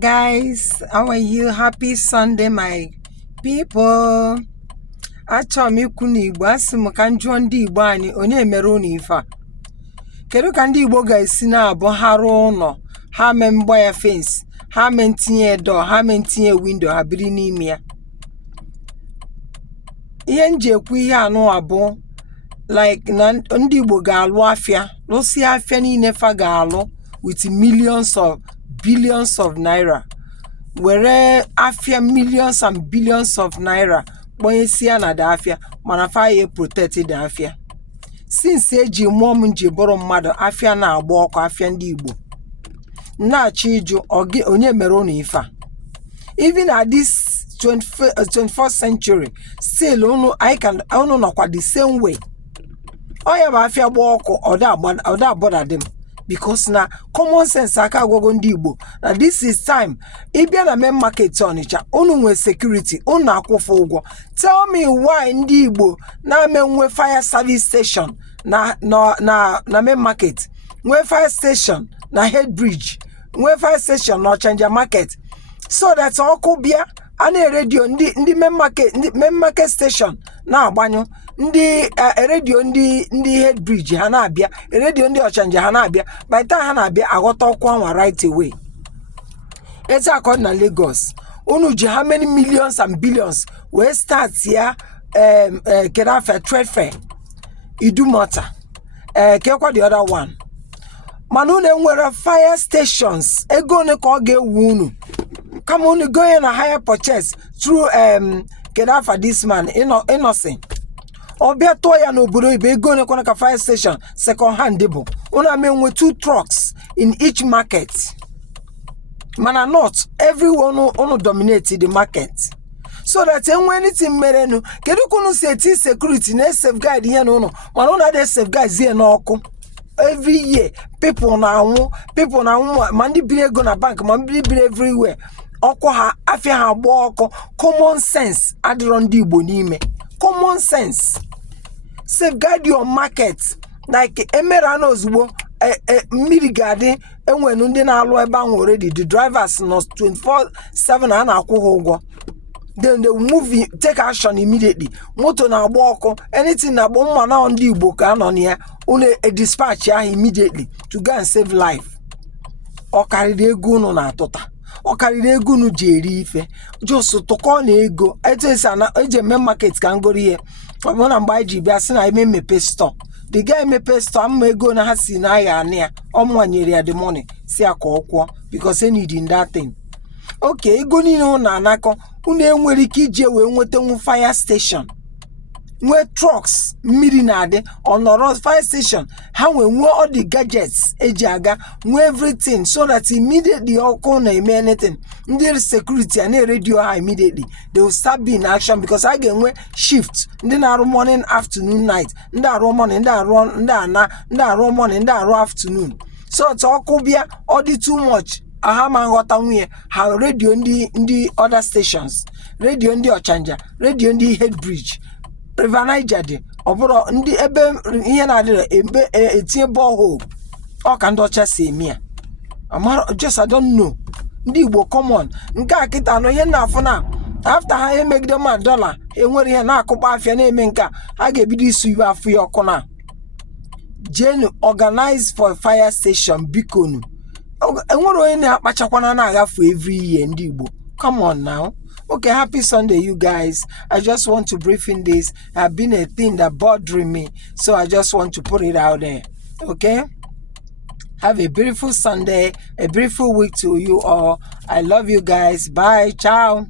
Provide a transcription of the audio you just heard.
Guys, how are you? Happy Sunday, my people. Achọrọ m ikwu n'Igbo, asị m ka njụọ ndị Igbo anyị onye mere unu ife a. Kedu ka ndị Igbo ga-esi na-abụ ha rụọ ụlọ, ha mee mgba ya fence, ha mee ntinye door, ha mee ntinye window, ha biri n'ime ya. Ihe nji ekwu ihe anụ abụ like na ndị Igbo ga-alụ afịa, lụsị afịa niile fa ga-alụ with billions of naira. Were afia millions and billions of naira kpọnyesia na da afia mana fa ye protect da afia. Since eji mom nji boro mmadụ afia na agba ọkụ afia ndị Igbo. Na-achọ ịjụ onye mere unu ife a. Even at this 21st century, still unu nọkwa the same way. Oya ba afia gba ọkụ oda aboda dem. Because na common sense aka agwago ndị Igbo na this is time ịbịa na main market Onitsha unu nwe security unu akwụfụ ụgwọ. Tell me why ndị Igbo na-ame nwe fire service station na main market, nwe fire station na head bridge, nwe fire station na Ochanja market, so that ọkụ bịa a na-redio ndị main market station na-agbanyụ, ndị radio ndị head bridge ha na-abịa, radio ndị Ochanja ha na-abịa, by the time ha na-abịa aghọta ọkụ anwa right away. It's according na Lagos unu ji how many millions and billions wee start ya kedafe trade fair Idumota kekwa the other one. Mana unu enwere fire stations ego one ka ọ ga-ewu unu. Come on, go in a higher purchase through kedafa this man innocent. Obia toya no buru ibe go na kona fire station second hand debo. Una men with 2 trucks in each market. Mana not everyone ono dominate the market. So that when anything merenu, kedu kunu seti security na safeguard here no. Mana una dey safeguard here no oku. Every year people na mandi bire go na bank, mandi bire everywhere. Ọkụ ha afia ha gba ọkụ. Common sense adịrọ ndị Igbo n'ime. Common sense. Safeguard your market. Like emerana ozugbo mmiri ga-adị enwenu ndị na-alụ ebe ahụ already. The drivers no 24/7 a na-akwụ ha ụgwọ. Then they move, take action immediately. Moto na agba ọkụ, anything na agba mma na ndị Igbo ka anọ na unu dispatch ya immediately to go and save life. Ọ karịrị ego unu na-atụta. Ọ karịrị ego unu ji eri ife. Just tụkọ na ego etesa na eje main market ka ngoro ihe. Ọ bụ na mgbe anyị ji bịa sị na ime mepe store. The guy mepe store amma ego na ha si na ya anị ya. Ọ mwanyere ya the money si aka ọkwọ because they need in that thing. Okay, ego niile unu anakọ unu enwere ike ije wee nweta fire station. Nwe trucks mmiri na-adị ọnọrọ fire station ha nwe all the gadgets eji aga nwe everything so that immediately ọkụ na-eme anything ndị security a na-radio ha immediately they will start being in action because a ga-enwe shift ndị na-arụ morning afternoon night, ndị arụ morning, ndị arụ morning, ndị arụ afternoon. So ọkụ bịa ọ dị too much aha ma nghọta nwunye ha radio ndị other stations, radio ndị Ochanja, radio ndị head bridge River Niger dị ọbụrụ ndị ebe ihe na-adịrị ebe etinye borehole ọ ka ndị ọcha si eme ya. Just I don't know. Ndị Igbo common nke a kịta anọ ihe na-afụ na after ha emegide ma dollar enwere ihe na-akụkpa afịa na-eme nke a ga-ebido isu ibe afụ ya ọkụ na jenu organize for fire station bikonu. Enwere onye na-akpachakwana na-agafu every year ndị Igbo. Come on now. Okay, happy Sunday, you guys. I just want to brief in this. Have been a thing that bothering me, so I just want to put it out there. Okay? Have a beautiful Sunday, a beautiful week to you all. I love you guys. Bye. Ciao.